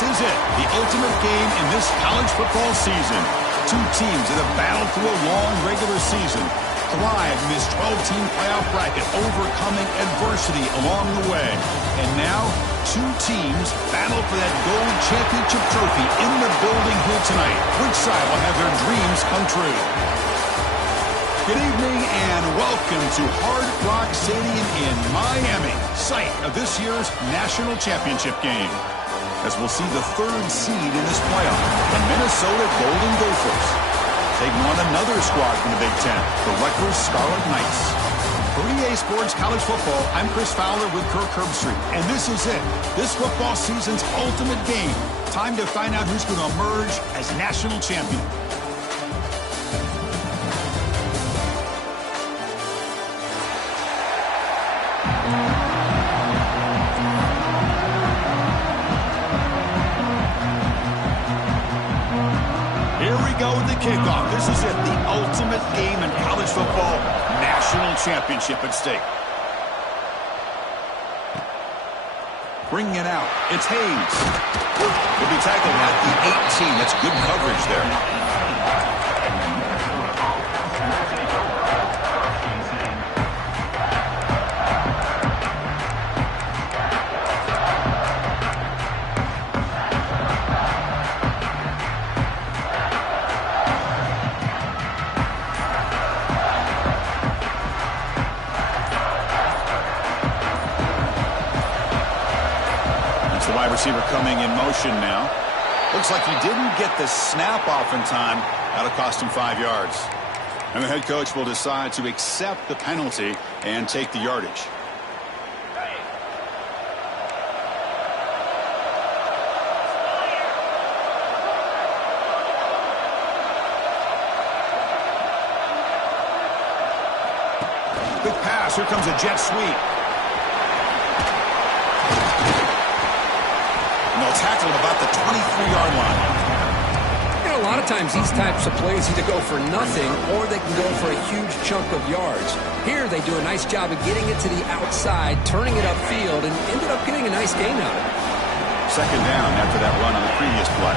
This is it, the ultimate game in this college football season. Two teams that have battled through a long regular season, thrived in this 12-team playoff bracket, overcoming adversity along the way. And now, two teams battle for that gold championship trophy in the building here tonight. Which side will have their dreams come true? Good evening and welcome to Hard Rock Stadium in Miami, site of this year's national championship game. As we'll see the third seed in this playoff, the Minnesota Golden Gophers, taking on another squad from the Big Ten, the Rutgers Scarlet Knights. For EA Sports College Football, I'm Chris Fowler with Kirk Herbstreit, and this is it, this football season's ultimate game. Time to find out who's going to emerge as national champion. Here we go with the kickoff. This is it, the ultimate game in college football, national championship at stake. Bringing it out, it's Hayes. Will be tackled at the 18. That's good coverage there. The wide receiver coming in motion now. Looks like he didn't get the snap off in time. That'll cost him 5 yards. And the head coach will decide to accept the penalty and take the yardage. Quick pass. Here comes a jet sweep. Tackled about the 23-yard line. You know, a lot of times these types of plays either go for nothing or they can go for a huge chunk of yards. Here they do a nice job of getting it to the outside, turning it upfield, and ended up getting a nice gain out of it. Second down after that run on the previous play.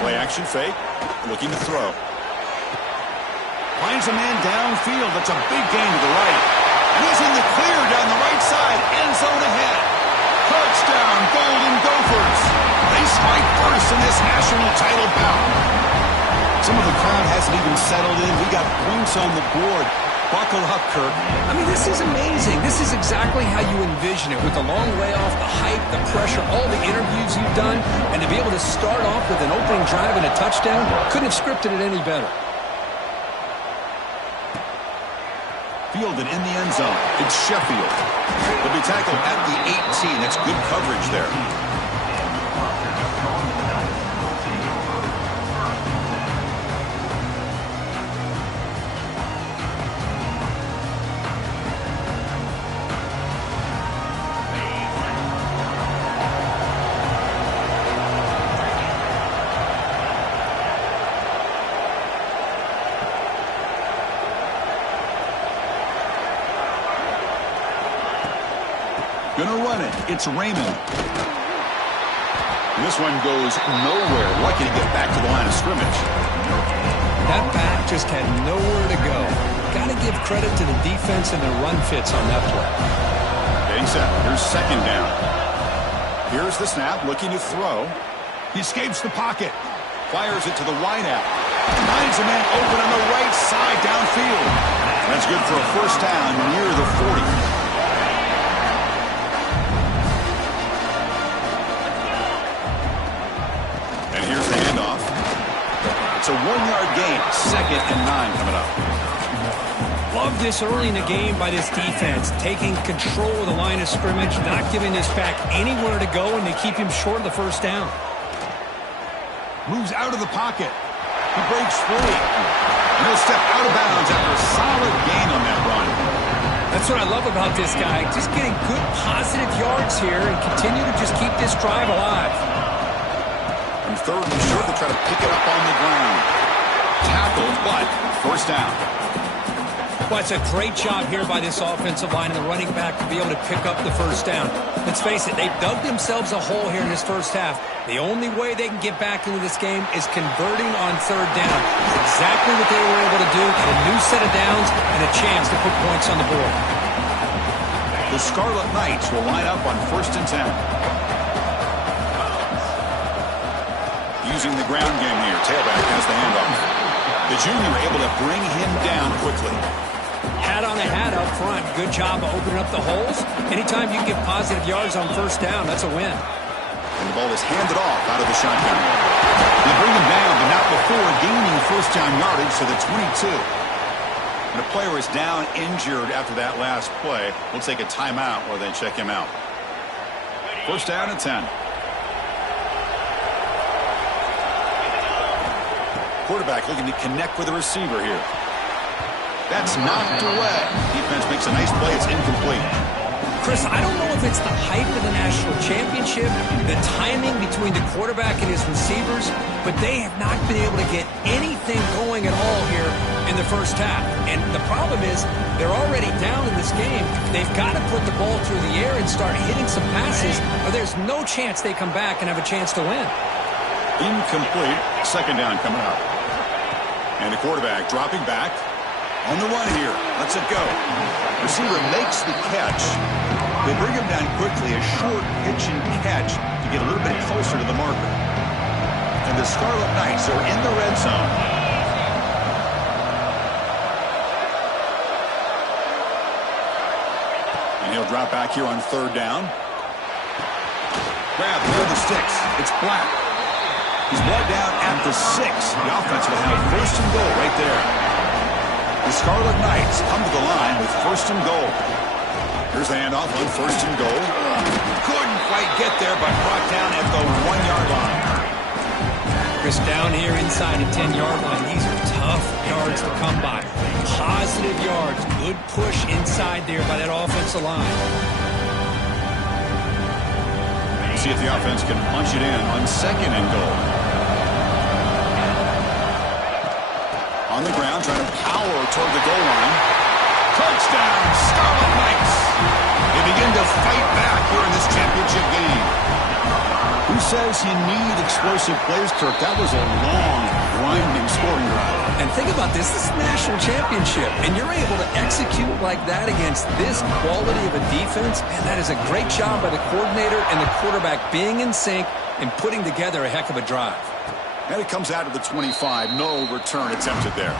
Play action fake, looking to throw. Finds a man downfield. That's a big gain to the right. And he's in the clear down the right side, end zone ahead. Touchdown, Golden Gophers. They strike first in this national title bout. Some of the crowd hasn't even settled in. We got points on the board. Buckle up, Kirk. I mean, this is amazing. This is exactly how you envision it, with the long layoff, the hype, the pressure, all the interviews you've done, and to be able to start off with an opening drive and a touchdown, couldn't have scripted it any better. Fielded in the end zone. It's Sheffield. He'll be tackled at the 18. That's good coverage there. Gonna run it. It's Raymond. This one goes nowhere. Lucky to get back to the line of scrimmage. That back just had nowhere to go. Got to give credit to the defense and their run fits on that play. Getting set. Here's second down. Here's the snap. Looking to throw. He escapes the pocket. Fires it to the wideout. Finds a man open on the right side downfield. That's good for a first down near the 40. Here's the handoff. It's a 1-yard gain. 2nd and 9 coming up. Love this early in the game by this defense, taking control of the line of scrimmage, not giving this back anywhere to go, and they keep him short of the first down. Moves out of the pocket. He breaks free. And he'll step out of bounds after a solid gain on that run. That's what I love about this guy. Just getting good positive yards here and continue to just keep this drive alive. From 3rd and short, to try to pick it up on the ground. Tackled, but first down. Well, it's a great job here by this offensive line and the running back to be able to pick up the first down. Let's face it, they've dug themselves a hole here in this first half. The only way they can get back into this game is converting on third down. It's exactly what they were able to do. Get a new set of downs and a chance to put points on the board. The Scarlet Knights will line up on 1st and 10. Using the ground game here. Tailback has the handoff. The junior able to bring him down quickly. Hat on a hat up front. Good job of opening up the holes. Anytime you can get positive yards on first down, that's a win. And the ball is handed off out of the shotgun. They bring him down, but not before gaining first down yardage to the 22. And a player is down injured after that last play. We'll take a timeout while they check him out. First down and 10. Quarterback looking to connect with the receiver here. That's knocked away. Defense makes a nice play. It's incomplete. Chris, I don't know if it's the hype of the national championship, the timing between the quarterback and his receivers, but they have not been able to get anything going at all here in the first half. And the problem is they're already down in this game. They've got to put the ball through the air and start hitting some passes, or there's no chance they come back and have a chance to win. Incomplete. Second down coming up. And the quarterback dropping back. On the run here. Lets it go. Receiver makes the catch. They bring him down quickly. A short pitch and catch to get a little bit closer to the marker. And the Scarlet Knights are in the red zone. And he'll drop back here on third down. Grab near the sticks. It's Black. He's brought down at the 6. The offense will have first and goal right there. The Scarlet Knights come to the line with first and goal. Here's the handoff on first and goal. Couldn't quite get there, but brought down at the 1-yard line. Chris, down here inside the 10-yard line, these are tough yards to come by. Positive yards. Good push inside there by that offensive line. See if the offense can punch it in on second and goal. On the ground, trying to power toward the goal line. Touchdown, Scarlet Knights. They begin to fight back here in this championship game. Who says you need explosive plays, Kirk? That was a long, grinding scoring drive. And think about this. This is a national championship, and you're able to execute like that against this quality of a defense. Man, that is a great job by the coordinator and the quarterback being in sync and putting together a heck of a drive. And it comes out of the 25. No return attempted there.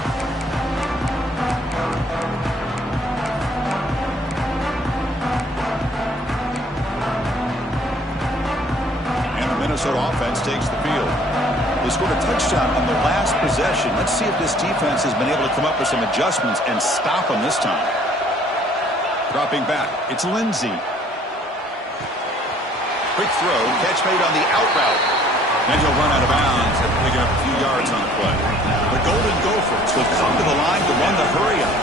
And the Minnesota offense takes the field. They scored a touchdown on the last possession. Let's see if this defense has been able to come up with some adjustments and stop them this time. Dropping back, it's Lindsey. Quick throw, catch made on the out route. Then he'll run out of bounds and pick up a few yards on the play. The Golden Gophers will come to the line to run the hurry up.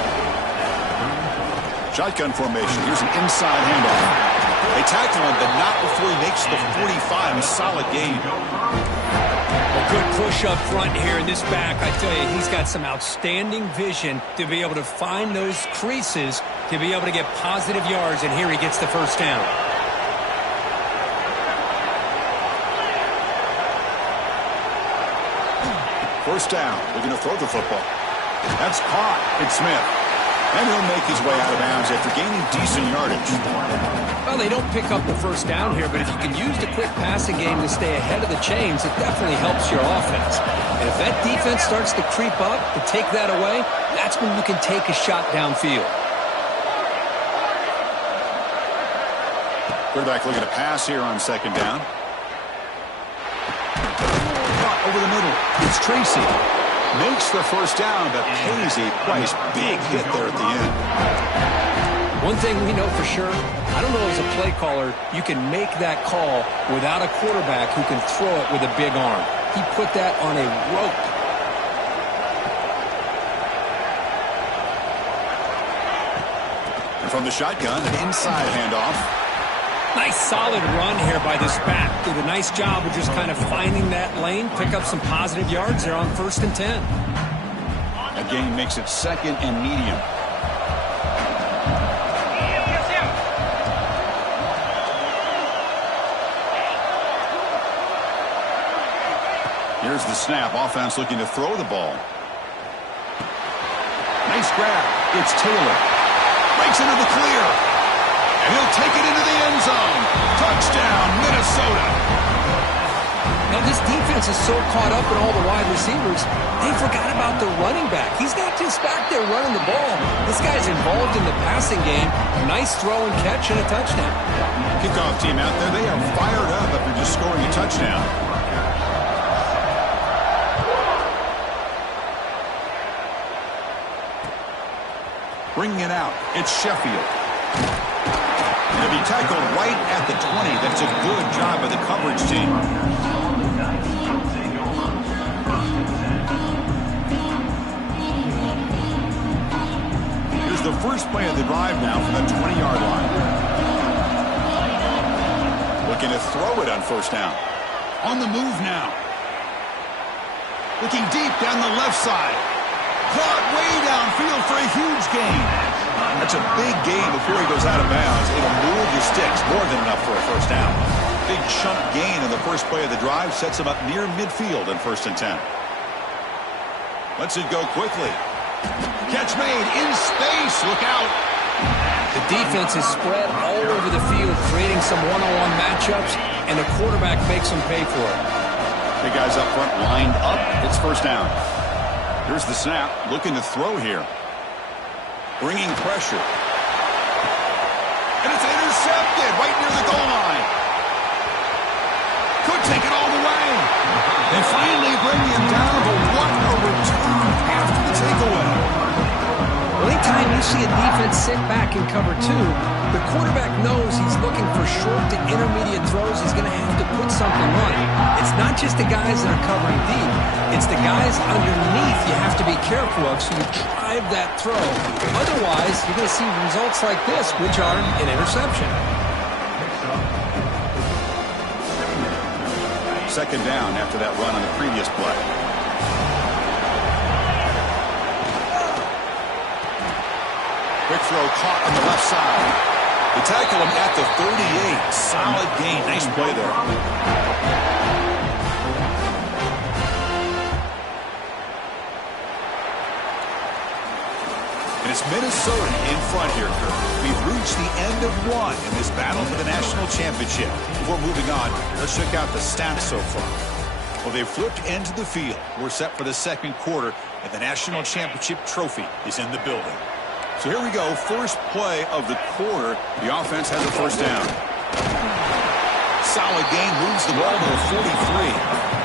Shotgun formation. Here's an inside handoff. They tackle him, but not before he makes the 45. A solid gain. A good push up front here in this back. I tell you, he's got some outstanding vision to be able to find those creases, to be able to get positive yards, and here he gets the first down. First down. They're going to throw the football. That's caught. It's Smith. And he'll make his way out of bounds after gaining decent yardage. Well, they don't pick up the first down here, but if you can use the quick passing game to stay ahead of the chains, it definitely helps your offense. And if that defense starts to creep up to take that away, that's when you can take a shot downfield. Quarterback looking to pass here on second down. Over the middle. It's Tracy. Makes the first down, but pays a price. Big hit there at the end. One thing we know for sure, I don't know as a play caller, you can make that call without a quarterback who can throw it with a big arm. He put that on a rope. And from the shotgun, an inside handoff. Nice solid run here by this back. Did a nice job of just kind of finding that lane, pick up some positive yards there on 1st and 10. That gain makes it second and medium. Here's the snap. Offense looking to throw the ball. Nice grab. It's Taylor. Breaks into the clear. And he'll take it into the end zone. Touchdown, Minnesota. Now, this defense is so caught up in all the wide receivers, they forgot about the running back. He's not just back there running the ball. This guy's involved in the passing game. Nice throw and catch and a touchdown. Kickoff team out there, they are fired up after just scoring a touchdown. Bringing it out, it's Sheffield. He'll be tackled right at the 20. That's a good job by the coverage team. Here's the first play of the drive now from the 20-yard line. Looking to throw it on first down. On the move now. Looking deep down the left side. Caught way downfield for a huge gain. That's a big gain before he goes out of bounds. It'll move the sticks. More than enough for a first down. Big chunk gain in the first play of the drive. Sets him up near midfield in 1st and 10. Lets it go quickly. Catch made in space. Look out. The defense is spread all over the field, creating some one-on-one matchups, and the quarterback makes them pay for it. The guys up front lined up. It's first down. Here's the snap. Looking to throw here. Bringing pressure. And it's intercepted right near the goal line. Could take it all the way. They finally bring him down, but what a return after the takeaway. Well, anytime you see a defense sit back and cover 2, the quarterback knows he's looking for short to intermediate throws. He's going to have to put something on it. It's not just the guys that are covering deep. It's the guys underneath you have to be careful of, so you drive that throw. Otherwise, you're going to see results like this, which are an interception. Second down after that run on the previous play. Quick throw caught on the left side. They tackle him at the 38. Solid gain. Nice play there. And it's Minnesota in front here, Kurt. We've reached the end of one in this battle for the national championship. Before moving on, let's check out the stats so far. Well, they've flipped into the field. We're set for the second quarter, and the national championship trophy is in the building. So here we go. First play of the quarter. The offense has a first down. Solid gain. Moves the ball to the 43.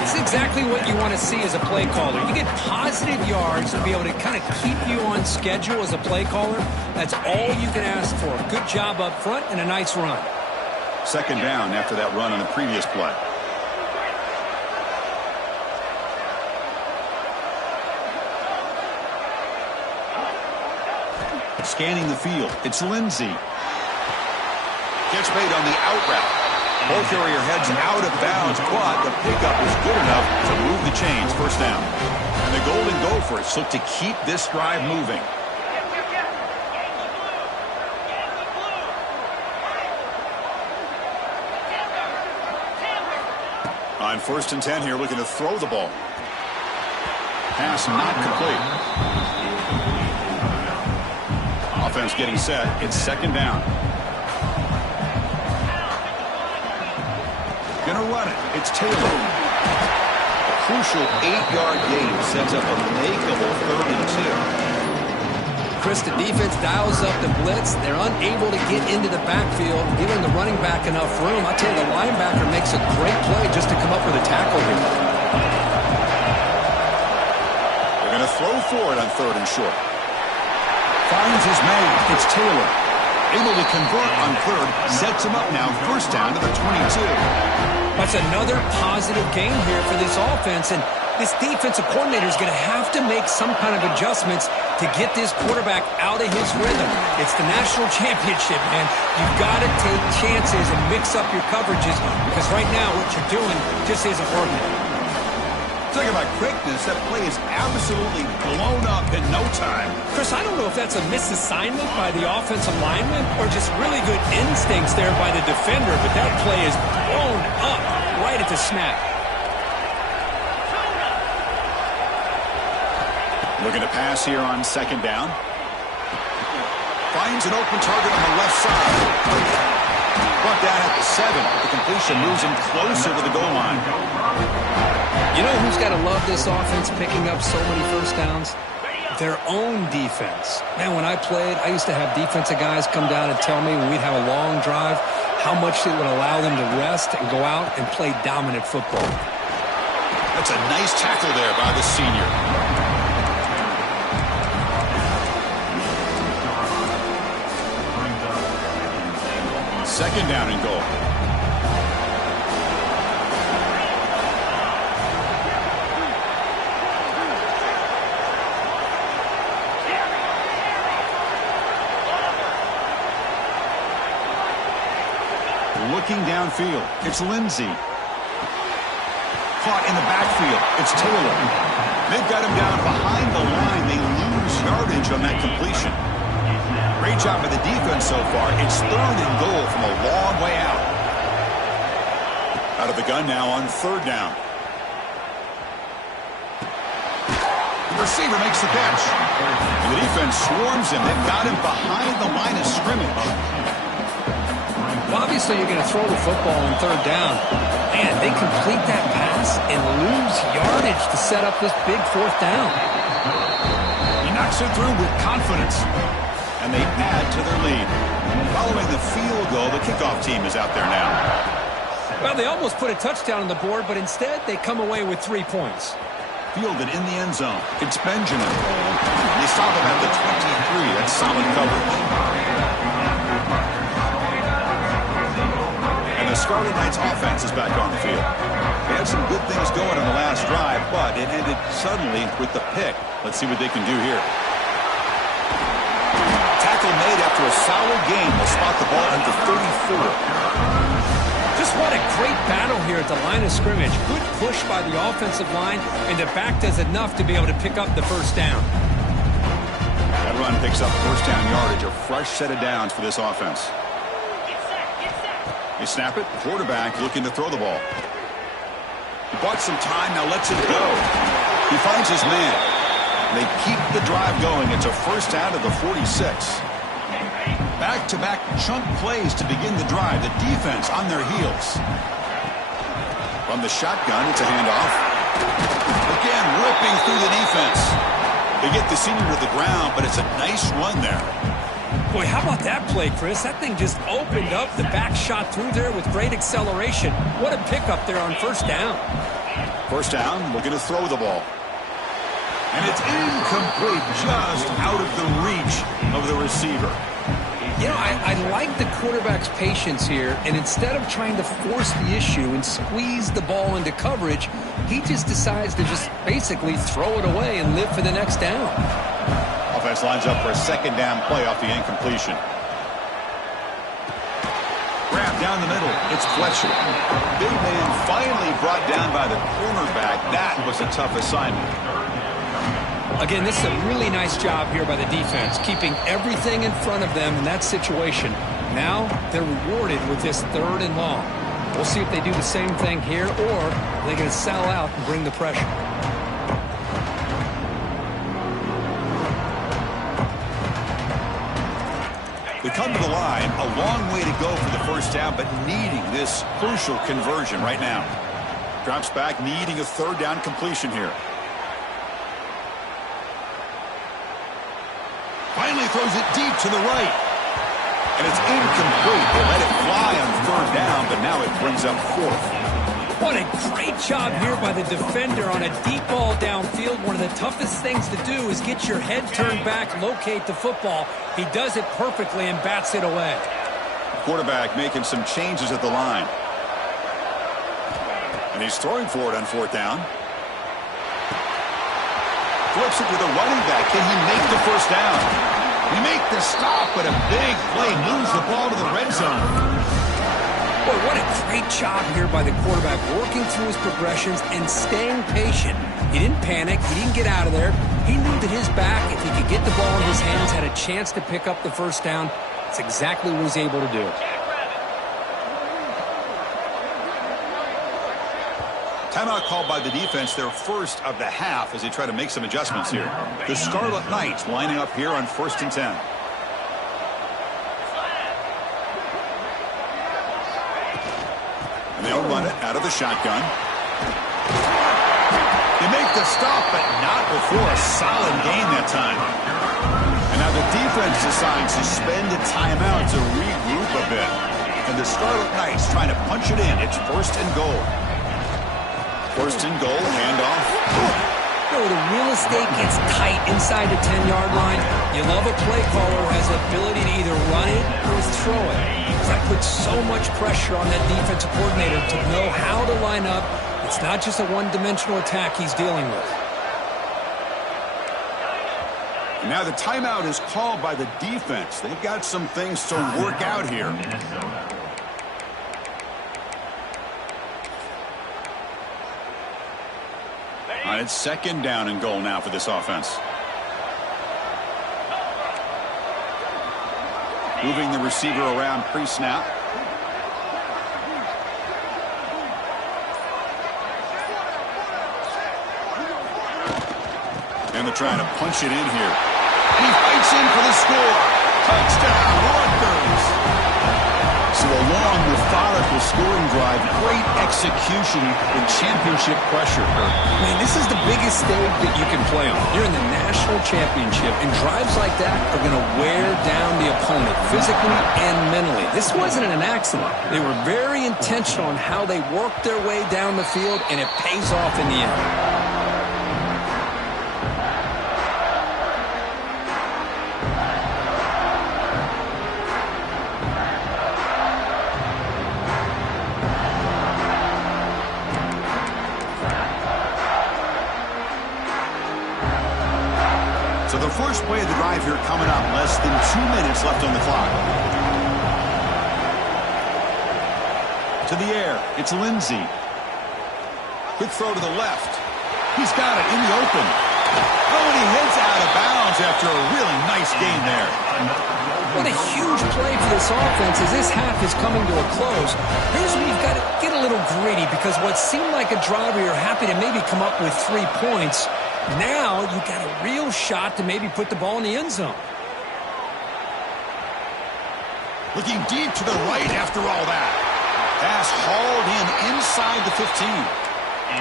It's exactly what you want to see as a play caller. You get positive yards to be able to kind of keep you on schedule as a play caller. That's all you can ask for. Good job up front and a nice run. Second down after that run on the previous play. Scanning the field. It's Lindsey. Gets made on the out route. Ball carrier heads out of bounds, but the pickup was good enough to move the chains. First down. And the Golden Gophers look to keep this drive moving. On 1st and 10 here, looking to throw the ball. Pass not complete. Offense getting set. It's second down. Gonna run it. It's Taylor. A crucial 8-yard gain sets up a makeable 3rd and 2. Chris, the defense dials up the blitz. They're unable to get into the backfield, giving the running back enough room. I tell you, the linebacker makes a great play just to come up with a tackle here. They're going to throw for it on 3rd and short. Finds his man. It's Taylor. Able to convert on 3rd. Sets him up now. First down to the 22. That's another positive gain here for this offense. And this defensive coordinator is going to have to make some kind of adjustments to get this quarterback out of his rhythm. It's the national championship, man. You've got to take chances and mix up your coverages because right now what you're doing just isn't working. Talking about quickness, that play is absolutely blown up in no time. Chris, I don't know if that's a misassignment by the offensive lineman or just really good instincts there by the defender, but that play is blown up right at the snap. Looking to pass here on second down. Finds an open target on the left side. Brought down at the 7. The completion moves him closer to the goal line. You know who's got to love this offense picking up so many first downs? Their own defense. Man, when I played, I used to have defensive guys come down and tell me when we'd have a long drive how much it would allow them to rest and go out and play dominant football. That's a nice tackle there by the senior. Second down and goal. Looking downfield, it's Lindsey. Caught in the backfield, it's Taylor. They've got him down behind the line. They lose yardage on that completion. Great job by the defense so far. It's third and goal from a long way out. Out of the gun now on third down. The receiver makes the catch. And the defense swarms him. They've got him behind the line of scrimmage. Well, obviously, you're going to throw the football on third down. Man, they complete that pass and lose yardage to set up this big fourth down. He knocks it through with confidence. And they add to their lead. Following the field goal, the kickoff team is out there now. Well, they almost put a touchdown on the board, but instead they come away with 3 points. Fielded in the end zone. It's Benjamin. They stop him at the 23. That's solid coverage. And the Scarlet Knights offense is back on the field. They had some good things going on the last drive, but it ended suddenly with the pick. Let's see what they can do here. Tackle made after a solid game. They'll spot the ball at the 34. Just what a great battle here at the line of scrimmage. Good push by the offensive line, and the back does enough to be able to pick up the first down. That run picks up first down yardage. A fresh set of downs for this offense. They snap it. Quarterback looking to throw the ball. He bought some time. Now lets it go. He finds his man. They keep the drive going. It's a first down to the 46. Back-to-back chunk plays to begin the drive. The defense on their heels. From the shotgun, it's a handoff. Again, ripping through the defense. They get the senior to the ground, but it's a nice run there. Boy, how about that play, Chris? That thing just opened up. The back shot through there with great acceleration. What a pickup there on first down. First down, looking to throw the ball. And it's incomplete, just out of the reach of the receiver. You know, I like the quarterback's patience here, and instead of trying to force the issue and squeeze the ball into coverage, he just decides to just basically throw it away and live for the next down. Offense lines up for a second down play off the incompletion. Grab down the middle. It's Fletcher. Big man finally brought down by the cornerback. That was a tough assignment. Again, this is a really nice job here by the defense, keeping everything in front of them in that situation. Now they're rewarded with this third and long. We'll see if they do the same thing here, or they're going to sell out and bring the pressure. They come to the line, a long way to go for the first down, but needing this crucial conversion right now. Drops back, needing a third down completion here. Finally throws it deep to the right. And it's incomplete. They let it fly on third down, but now it brings up fourth. What a great job here by the defender on a deep ball downfield. One of the toughest things to do is get your head turned back, locate the football. He does it perfectly and bats it away. Quarterback making some changes at the line. And he's throwing for it on fourth down. Flips it to the running back. Can he make the first down? He make the stop, but a big play moves the ball to the red zone. Boy, what a great job here by the quarterback, working through his progressions and staying patient. He didn't panic. He didn't get out of there. He knew that his back, if he could get the ball in his hands, had a chance to pick up the first down. That's exactly what he's able to do. Timeout called by the defense, their first of the half, as they try to make some adjustments here. The Scarlet Knights lining up here on 1st and 10. And they'll run it out of the shotgun. They make the stop, but not before a solid gain that time. And now the defense decides to spend a timeout to regroup a bit. And the Scarlet Knights trying to punch it in. It's 1st and goal. 1st and goal, handoff. The real estate gets tight inside the 10-yard line. You love a play caller who has the ability to either run it or throw it. That puts so much pressure on that defensive coordinator to know how to line up. It's not just a one-dimensional attack he's dealing with. Now the timeout is called by the defense. They've got some things to work out here. All right, it's 2nd down and goal now for this offense. Moving the receiver around pre-snap. And they're trying to punch it in here. He fights in for the score. Touchdown, Rutgers. So a long, methodical scoring drive. Great execution with championship pressure. Man, this is the biggest stage that you can play on. You're in the national championship, and drives like that are going to wear down the opponent physically and mentally. This wasn't an accident. They were very intentional on how they worked their way down the field, and it pays off in the end. So the first play of the drive here coming up. Less than 2 minutes left on the clock. To the air. It's Lindsey. Quick throw to the left. He's got it in the open. Oh, and he heads out of bounds after a really nice gain there. What a huge play for this offense as this half is coming to a close. Here's where you've got to get a little greedy, because what seemed like a drive where you're happy to maybe come up with 3 points, now you've got a real shot to maybe put the ball in the end zone. Looking deep to the right after all that. Pass hauled in inside the 15.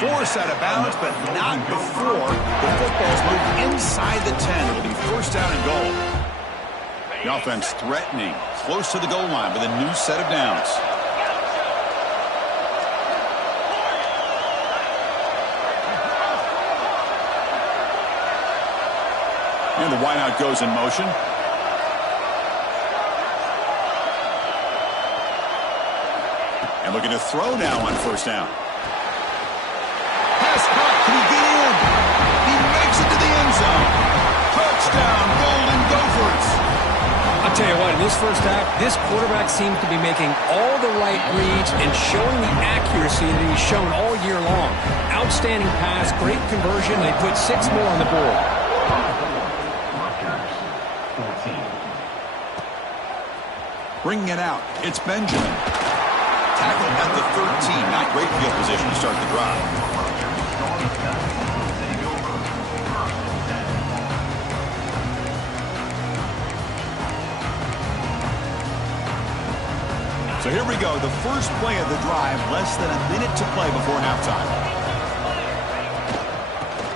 Forced out of bounds, but not before the football's moved inside the 10. It'll be 1st down and goal. The offense threatening, close to the goal line with a new set of downs. And the wideout goes in motion. And looking to throw now on 1st down. Pass caught. Can he get in? He makes it to the end zone. Touchdown, Golden Gophers. I'll tell you what, in this first half, this quarterback seems to be making all the right reads and showing the accuracy that he's shown all year long. Outstanding pass, great conversion. They put 6 more on the board. Bringing it out, it's Benjamin. Tackled at the 13. Not great field position to start the drive. So here we go, the first play of the drive, less than a minute to play before halftime.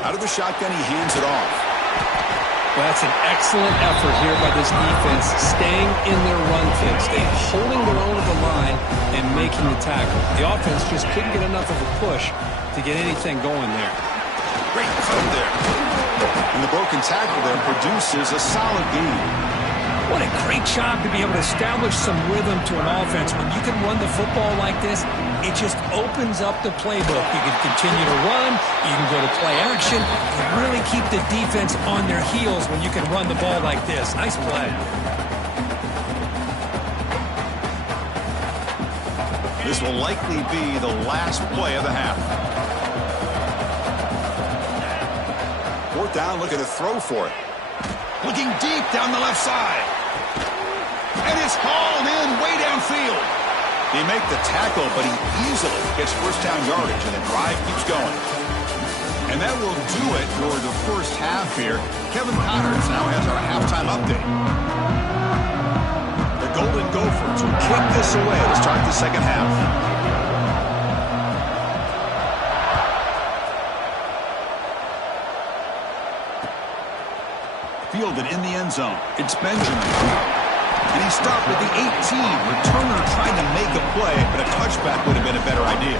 Out of the shotgun, he hands it off. Well, that's an excellent effort here by this defense, staying in their run fix. They're holding their own at the line and making the tackle. The offense just couldn't get enough of a push to get anything going there. Great cut there. And the broken tackle there produces a solid gain. What a great job to be able to establish some rhythm to an offense. When you can run the football like this, it just opens up the playbook. You can continue to run. You can go to play action. You really keep the defense on their heels when you can run the ball like this. Nice play. This will likely be the last play of the half. 4th down, looking to throw for it. Looking deep down the left side. And it's hauled in way downfield. They make the tackle, but he easily gets first down yardage, and the drive keeps going. And that will do it for the first half here. Kevin Connors now has our halftime update. The Golden Gophers will kick this away to start the second half. Fielded in the end zone. It's Benjamin. And he stopped at the 18. Returner trying to make a play, but a touchback would have been a better idea.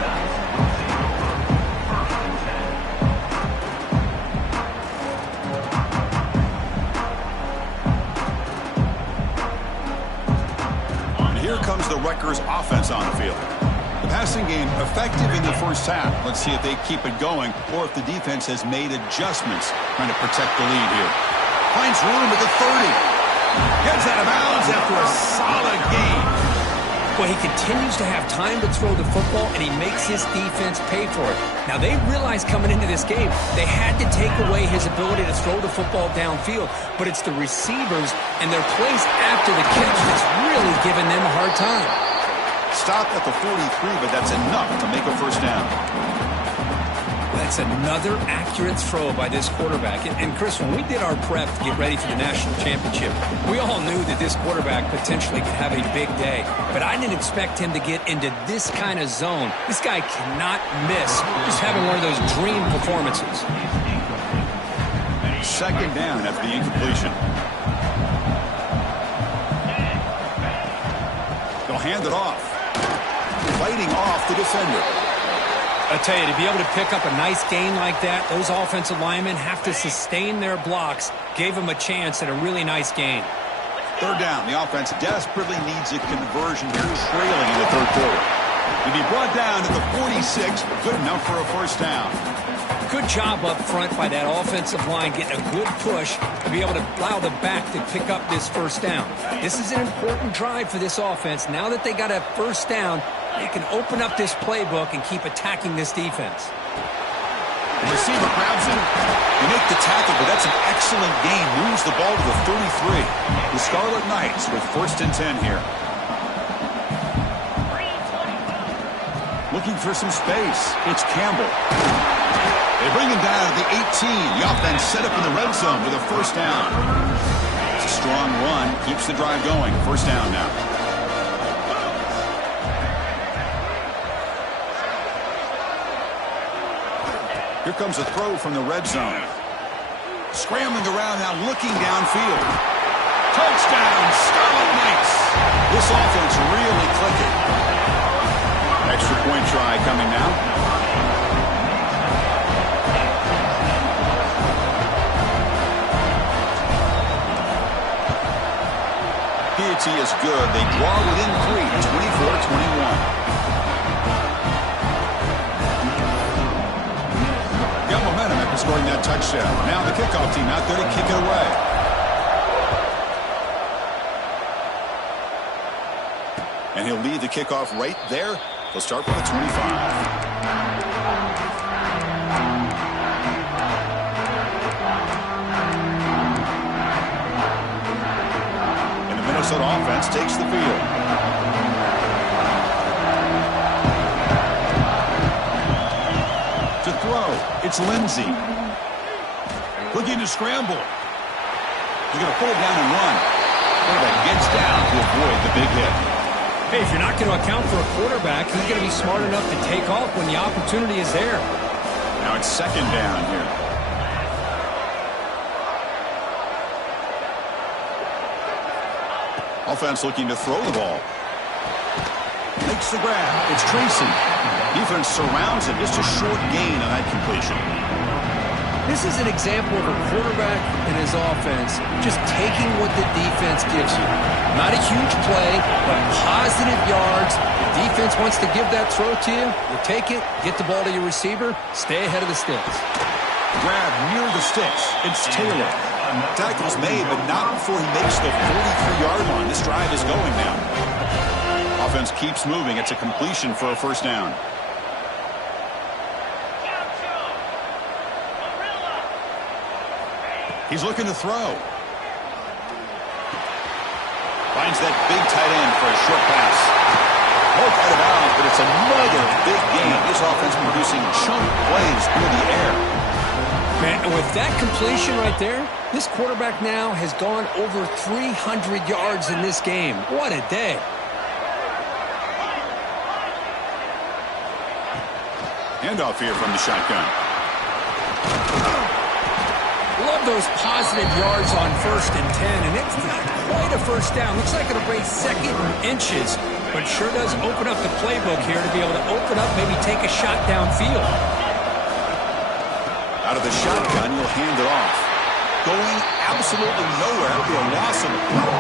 And here comes the Rutgers offense on the field. The passing game effective in the first half. Let's see if they keep it going or if the defense has made adjustments trying to protect the lead here. Finds room at the 30. Gets out of bounds after a solid game. Well, he continues to have time to throw the football, and he makes his defense pay for it. Now, they realized coming into this game they had to take away his ability to throw the football downfield, but it's the receivers and their plays after the catch that's really giving them a hard time. Stopped at the 43, but that's enough to make a first down. That's another accurate throw by this quarterback. And Chris, when we did our prep to get ready for the national championship, we all knew that this quarterback potentially could have a big day. But I didn't expect him to get into this kind of zone. This guy cannot miss. Just having one of those dream performances. Second down after the incompletion. They'll hand it off. Fighting off the defender. I tell you, to be able to pick up a nice gain like that, those offensive linemen have to sustain their blocks. Gave them a chance at a really nice gain. Third down. The offense desperately needs a conversion here, trailing in the third quarter. To be brought down to the 46, good enough for a first down. Good job up front by that offensive line, getting a good push to be able to allow the back to pick up this first down. This is an important drive for this offense. Now that they got a first down, they can open up this playbook and keep attacking this defense. The receiver grabs it. They make the tackle, but that's an excellent gain. Moves the ball to the 33. The Scarlet Knights with first and 10 here. Looking for some space. It's Campbell. They bring him down at the 18. The offense set up in the red zone with a first down. It's a strong run. Keeps the drive going. First down now. Here comes a throw from the red zone. Scrambling around now, looking downfield. Touchdown, Scarlet Knights. This offense really clicking. Extra point try coming now. PAT is good. They draw within 3, 24-21. Got momentum after scoring that touchdown. Now the kickoff team out there to kick it away. And he'll lead the kickoff right there. He'll start from the 25. And the Minnesota offense takes the field. To throw, it's Lindsey. Looking to scramble. He's going to pull it down and run. Quarterback gets down to avoid the big hit. Hey, if you're not going to account for a quarterback, he's going to be smart enough to take off when the opportunity is there. Now it's second down here. Offense looking to throw the ball. Makes the grab. It's Tracy. Defense surrounds him. Just a short gain on that completion. This is an example of a quarterback and his offense just taking what the defense gives you. Not a huge play, but positive yards. The defense wants to give that throw to you. You take it, get the ball to your receiver, stay ahead of the sticks. Grab near the sticks. It's Taylor. Tackle's made, but not before he makes the 43-yard line. This drive is going now. Offense keeps moving. It's a completion for a first down. He's looking to throw. Finds that big tight end for a short pass. Poked out of bounds, but it's another big game. This offense producing chunk plays through the air. Man, and with that completion right there, this quarterback now has gone over 300 yards in this game. What a day. Handoff here from the shotgun. Love those positive yards on 1st and 10, and it's not quite a first down. Looks like it'll break 2nd and inches, but sure does open up the playbook here to be able to open up, maybe take a shot downfield. Out of the shotgun, he'll hand it off. Going absolutely nowhere. It'll be a loss of the play.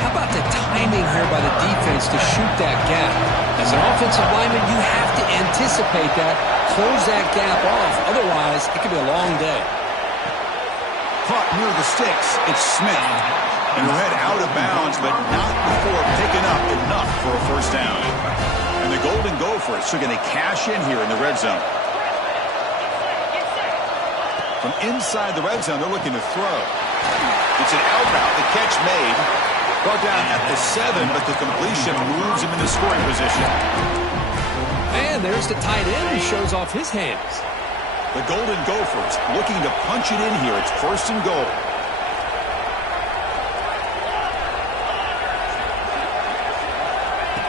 How about the timing here by the defense to shoot that gap? As an offensive lineman, you have to anticipate that, close that gap off. Otherwise, it could be a long day. Caught near the sticks. It's Smith. And he'll head out of bounds, but not before picking up enough for a first down. And the Golden Gophers are going to cash in here in the red zone. From inside the red zone, they're looking to throw. It's an out route. The catch made. Brought down at the 7, but the completion moves him into scoring position. And there's the tight end who shows off his hands. The Golden Gophers looking to punch it in here. It's 1st and goal.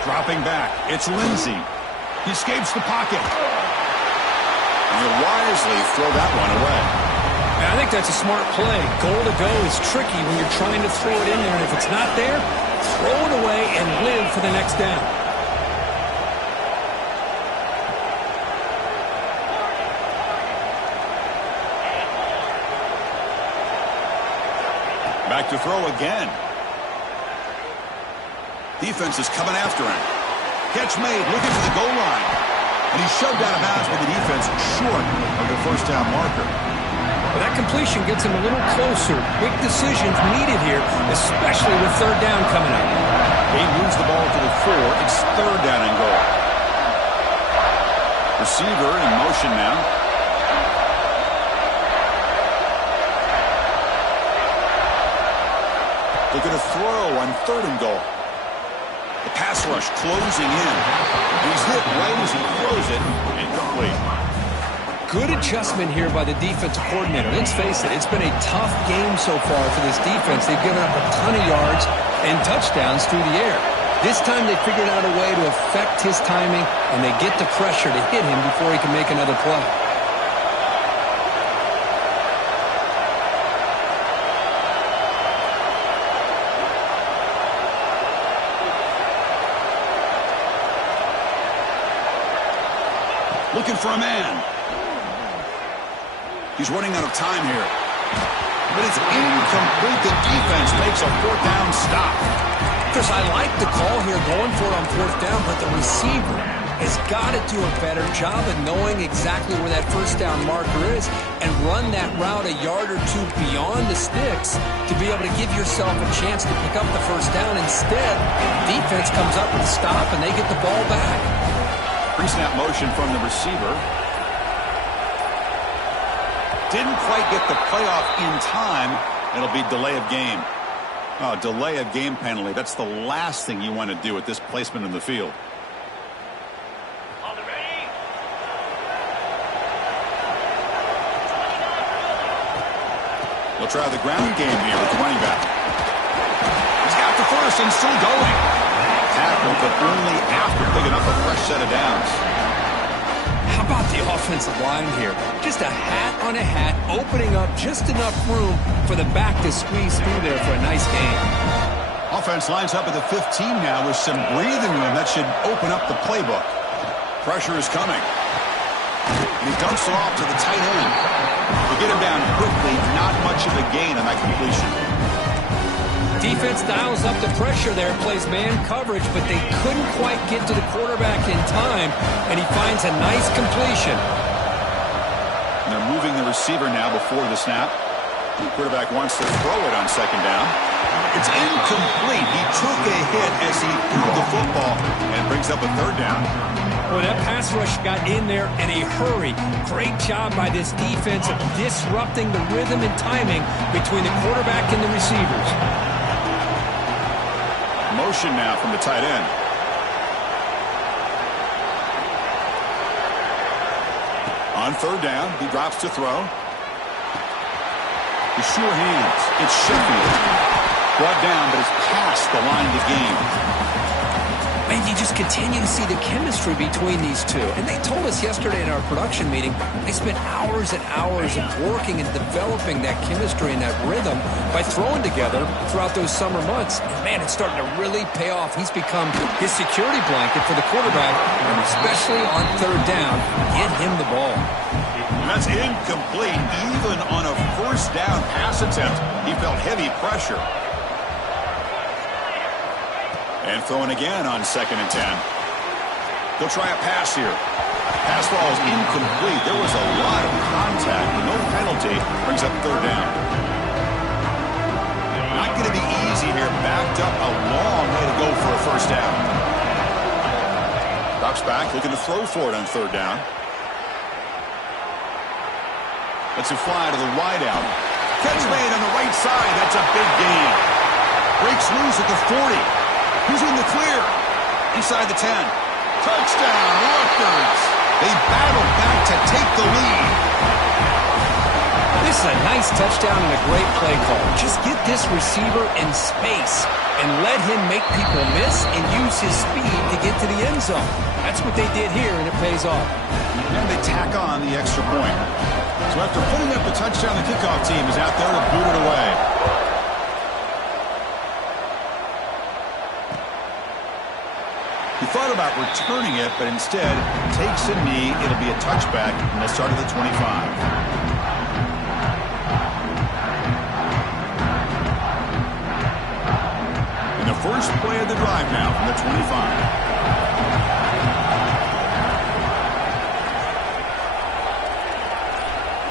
Dropping back. It's Lindsey. He escapes the pocket. And he'll wisely throw that one away. I think that's a smart play. Goal to go is tricky when you're trying to throw it in there, and if it's not there, throw it away and live for the next down. Back to throw again. Defense is coming after him. Catch made, looking for the goal line. And he's shoved out of bounds by the defense short of the first down marker. But that completion gets him a little closer. Quick decisions needed here, especially with 3rd down coming up. He moves the ball to the 4. It's 3rd down and goal. Receiver in motion now. Looking to throw on 3rd and goal. The pass rush closing in. He's hit right as he throws it. Incomplete. Good adjustment here by the defensive coordinator. Let's face it, it's been a tough game so far for this defense. They've given up a ton of yards and touchdowns through the air. This time they figured out a way to affect his timing, and they get the pressure to hit him before he can make another play. Looking for a man. He's running out of time here. But it's incomplete. The defense makes a 4th down stop. Chris, I like the call here going for it on 4th down, but the receiver has got to do a better job of knowing exactly where that first down marker is and run that route a yard or two beyond the sticks to be able to give yourself a chance to pick up the first down. Instead, defense comes up with a stop and they get the ball back. Pre-snap motion from the receiver. Didn't quite get the playoff in time. It'll be delay of game. Oh, delay of game penalty. That's the last thing you want to do at this placement in the field. They'll try the ground game here with the running back. He's got the first and still going. Tackle, but only after picking up a fresh set of downs. How about the offensive line here? Just a hat on a hat, opening up just enough room for the back to squeeze through there for a nice game. Offense lines up at the 15 now with some breathing room. That should open up the playbook. Pressure is coming. And he dumps it off to the tight end. To get him down quickly, not much of a gain on that completion. Defense dials up the pressure there, plays man coverage, but they couldn't quite get to the quarterback in time, and he finds a nice completion. And they're moving the receiver now before the snap. The quarterback wants to throw it on 2nd down. It's incomplete. He took a hit as he threw the football and brings up a 3rd down. Boy, that pass rush got in there in a hurry. Great job by this defense of disrupting the rhythm and timing between the quarterback and the receivers. Motion now from the tight end. On third down, he drops to throw. The sure hands. It's Sheffield. Brought down, but it's past the line of the game. Man, you just continue to see the chemistry between these two. And they told us yesterday in our production meeting, they spent hours and hours of working and developing that chemistry and that rhythm by throwing together throughout those summer months. And man, it's starting to really pay off. He's become his security blanket for the quarterback, and especially on third down, get him the ball. And that's incomplete. Even on a first down pass attempt, he felt heavy pressure. And throwing again on 2nd and 10. He'll try a pass here. Pass ball is incomplete. There was a lot of contact. No penalty. Brings up third down. Not going to be easy here. Backed up a long way to go for a first down. Drops back, looking to throw for it on third down. Lets it fly to the wideout. Catch made on the right side. That's a big gain. Breaks loose at the 40. Who's in the clear? Inside the 10. Touchdown, Rutgers. They battle back to take the lead. This is a nice touchdown and a great play call. Just get this receiver in space and let him make people miss and use his speed to get to the end zone. That's what they did here, and it pays off. And they tack on the extra point. So after putting up the touchdown, the kickoff team is out there to boot it away. He thought about returning it, but instead takes a knee. It'll be a touchback from the start of the 25. And the first play of the drive now from the 25.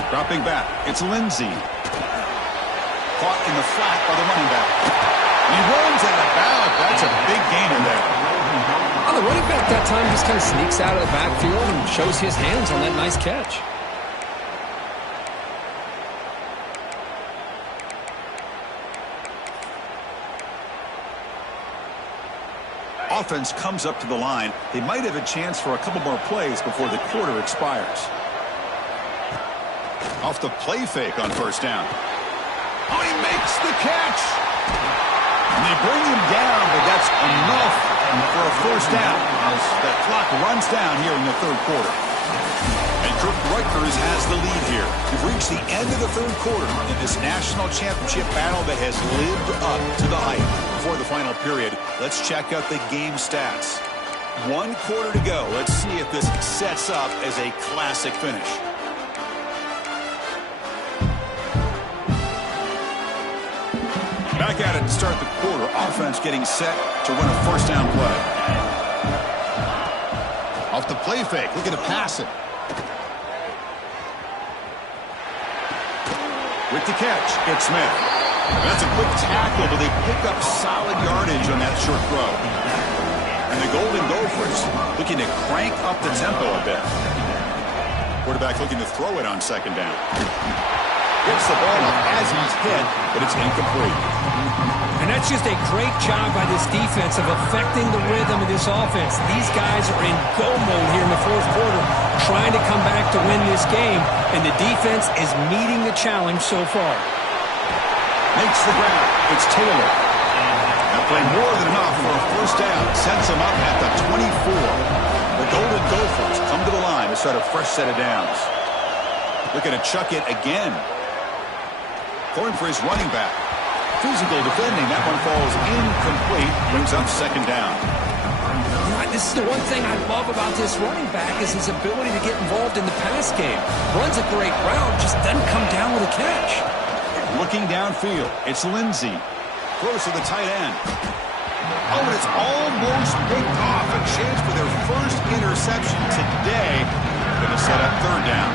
Dropping back, it's Lindsey. Caught in the flat by the running back. And he runs out of bounds. That's a big gainer there. The running back that time just kind of sneaks out of the backfield and shows his hands on that nice catch. Offense comes up to the line. They might have a chance for a couple more plays before the quarter expires. Off the play fake on first down. Oh, he makes the catch. And they bring him down, but that's enough for a first down as the clock runs down here in the third quarter. And Rutgers has the lead here. We've reached the end of the third quarter in this national championship battle that has lived up to the hype. Before the final period, let's check out the game stats. 1 quarter to go. Let's see if this sets up as a classic finish. Back at it to start the quarter. Offense getting set to run a first down play. Off the play fake, looking to pass it. With the catch, it's Smith. That's a quick tackle, but they pick up solid yardage on that short throw. And the Golden Gophers looking to crank up the tempo a bit. Quarterback looking to throw it on second down. Gets the ball up as he's hit, but it's incomplete. And that's just a great job by this defense of affecting the rhythm of this offense. These guys are in go mode here in the fourth quarter, trying to come back to win this game, and the defense is meeting the challenge so far. Makes the grab. It's Taylor. That play more than enough for a first down. Sends him up at the 24. The Golden Gophers come to the line to start a fresh set of downs. Looking to chuck it again. Going for his running back. Physical defending. That one falls incomplete. Brings up second down. This is the one thing I love about this running back is his ability to get involved in the pass game. Runs a great route, just doesn't come down with a catch. Looking downfield. It's Lindsey. Throws to the tight end. Oh, and it's almost picked off. A chance for their first interception today. Going to set up third down.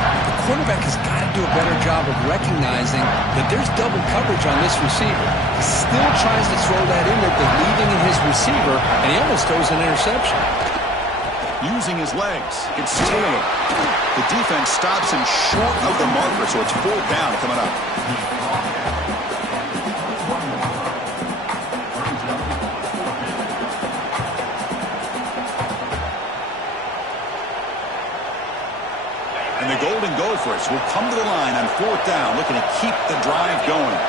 The quarterback has got to do a better job of recognizing that there's double coverage on this receiver. He still tries to throw that in there, believing in his receiver, and he almost throws an interception. Using his legs, it's Taylor. The defense stops him short of the marker, so it's fourth down coming up. Bears will come to the line on 4th down, looking to keep the drive going.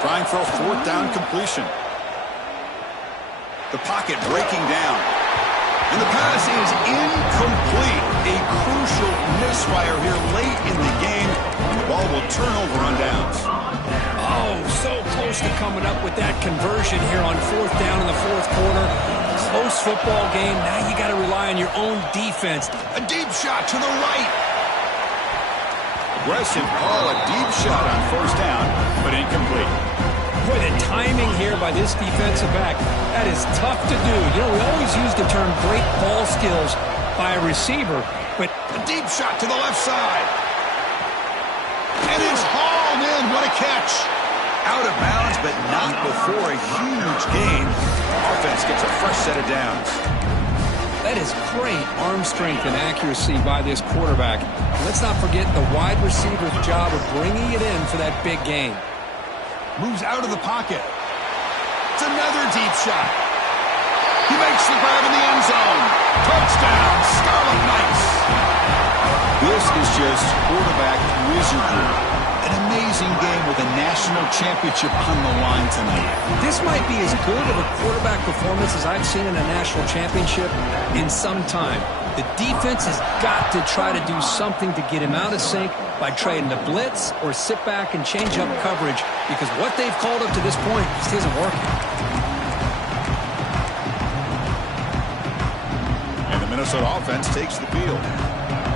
Trying for a 4th down completion. The pocket breaking down. And the pass is incomplete. A crucial misfire here late in the game. And the ball will turn over on downs. Oh, so close to coming up with that conversion here on 4th down in the 4th quarter. Close football game. Now you got to rely on your own defense. A deep shot to the right. Aggressive call, a deep shot on 1st down, but incomplete. Boy, the timing here by this defensive back, that is tough to do. You know, we always use the term great ball skills by a receiver, but a deep shot to the left side. And it's hauled in. What a catch. Out of bounds, but not before a huge gain. Offense gets a fresh set of downs. That is great arm strength and accuracy by this quarterback. Let's not forget the wide receiver's job of bringing it in for that big gain. Moves out of the pocket. It's another deep shot. He makes the grab in the end zone. Touchdown, Scarlet Knights. This is just quarterback wizardry. An amazing game with a national championship on the line tonight. This might be as good of a quarterback performance as I've seen in a national championship in some time. The defense has got to try to do something to get him out of sync by trading the blitz or sit back and change up coverage, because what they've called up to this point just isn't working. And the Minnesota offense takes the field.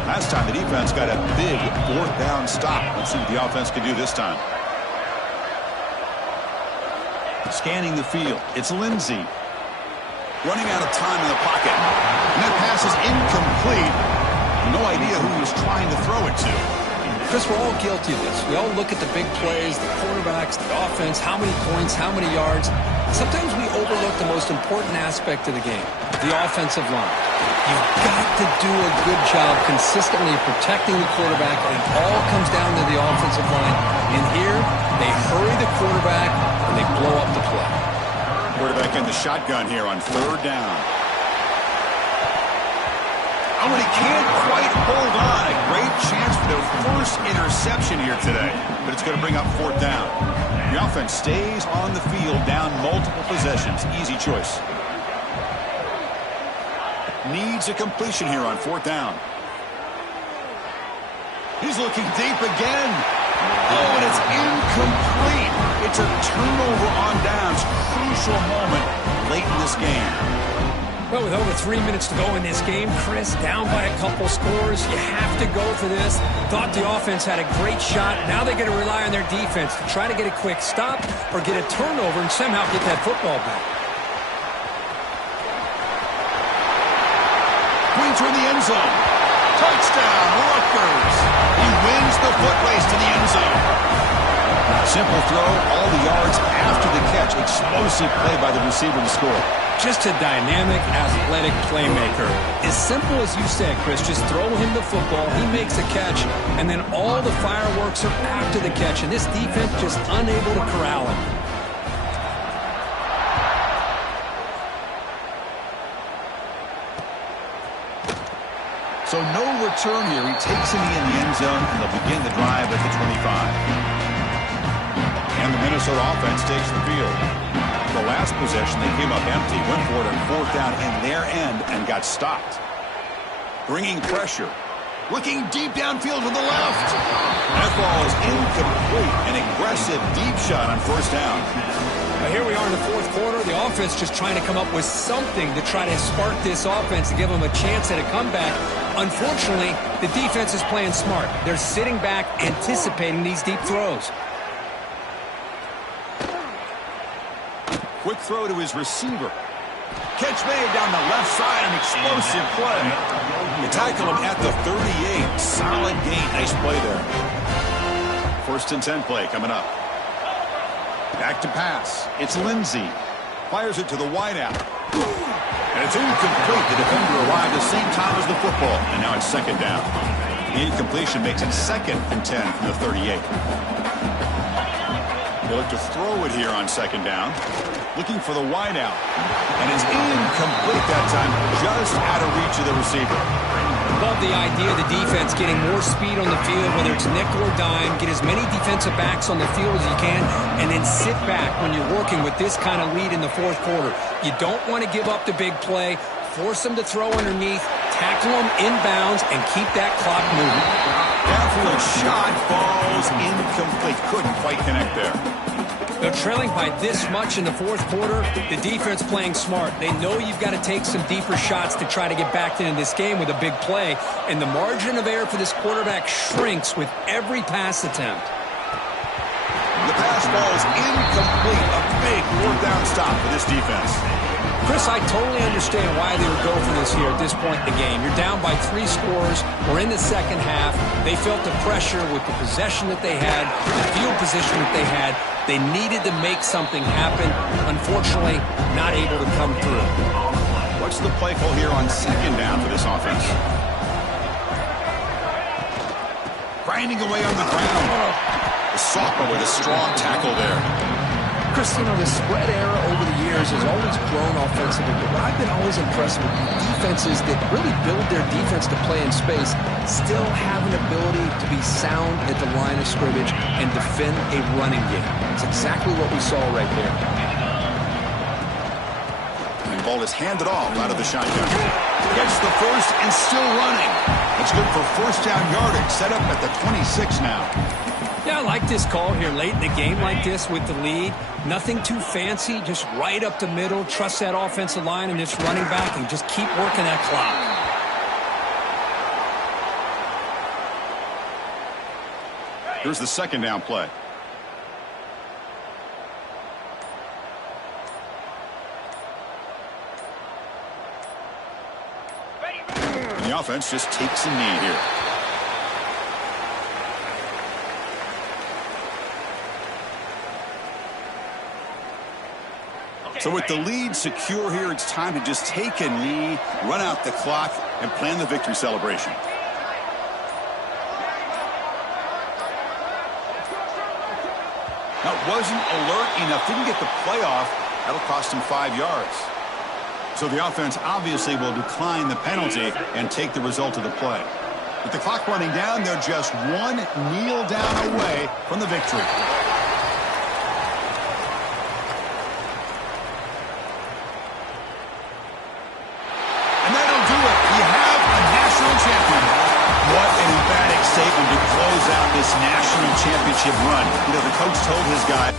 Last time the defense got a big 4th down stop. Let's see what the offense can do this time. Scanning the field. It's Lindsey. Running out of time in the pocket. And that pass is incomplete. No idea who he was trying to throw it to. Chris, we're all guilty of this. We all look at the big plays, the quarterbacks, the offense, how many points, how many yards. Sometimes we overlook the most important aspect of the game, the offensive line. You've got to do a good job consistently protecting the quarterback, and it all comes down to the offensive line. And here, they hurry the quarterback, and they blow up the play. Quarterback in the shotgun here on 3rd down. Oh, and he can't quite hold on. A great chance for their first interception here today, but it's going to bring up 4th down. The offense stays on the field, down multiple possessions. Easy choice. Needs a completion here on 4th down. He's looking deep again. Oh, and it's incomplete. It's a turnover on downs. Crucial moment late in this game. Well, with over 3 minutes to go in this game, Chris, down by a couple scores, you have to go for this. Thought the offense had a great shot. Now they're going to rely on their defense to try to get a quick stop or get a turnover and somehow get that football back. Through the end zone. Touchdown, Rutgers. He wins the foot race to the end zone. Simple throw, all the yards after the catch. Explosive play by the receiver to score. Just a dynamic, athletic playmaker. As simple as you said, Chris, just throw him the football, he makes a catch, and then all the fireworks are after the catch, and this defense just unable to corral him. So no return here. He takes him in the end zone, and they'll begin the drive at the 25. And the Minnesota offense takes the field. The last possession, they came up empty, went for it on 4th down in their end, and got stopped. Bringing pressure. Looking deep downfield to the left. That ball is incomplete. An aggressive deep shot on 1st down. Now here we are in the 4th quarter. The offense just trying to come up with something to try to spark this offense to give them a chance at a comeback. Unfortunately, the defense is playing smart. They're sitting back, anticipating these deep throws. Quick throw to his receiver. Catch made down the left side, an explosive play. They tackle him at the 38. Solid gain. Nice play there. 1st and 10 play coming up. Back to pass. It's Lindsey. Fires it to the wideout. And it's incomplete. The defender arrived the same time as the football. And now it's 2nd down. The incompletion makes it 2nd and 10 from the 38. They look to throw it here on second down. Looking for the wide out. And it's incomplete that time, just out of reach of the receiver. Love the idea of the defense getting more speed on the field, whether it's nickel or dime, get as many defensive backs on the field as you can, and then sit back when you're working with this kind of lead in the fourth quarter. You don't want to give up the big play, force them to throw underneath, tackle them inbounds, and keep that clock moving. Downfield shot falls incomplete. Couldn't quite connect there. They're trailing by this much in the fourth quarter. The defense playing smart. They know you've got to take some deeper shots to try to get back into this game with a big play. And the margin of error for this quarterback shrinks with every pass attempt. The pass falls incomplete. A big fourth down stop for this defense. Chris, I totally understand why they would go for this here at this point in the game. You're down by 3 scores. We're in the second half. They felt the pressure with the possession that they had, the field position that they had. They needed to make something happen. Unfortunately, not able to come through. What's the play call here on second down for this offense? Grinding away on the ground. The sophomore with a strong tackle there. Chris, you know, the spread era over the years has always grown offensively, but what I've been always impressed with defenses that really build their defense to play in space still have an ability to be sound at the line of scrimmage and defend a running game. It's exactly what we saw right there. The ball is handed off out of the shotgun. Gets the first and still running. That's good for first down yardage. Set up at the 26 now. Yeah, I like this call here late in the game like this with the lead. Nothing too fancy, just right up the middle. Trust that offensive line and this running back and just keep working that clock. Here's the second down play. And the offense just takes a knee here. So with the lead secure here, it's time to just take a knee, run out the clock, and plan the victory celebration. Now, wasn't alert enough, didn't get the play off. That'll cost him 5 yards. So the offense obviously will decline the penalty and take the result of the play. With the clock running down, they're just one kneel down away from the victory. Statement to close out this national championship run. You know, the coach told his guy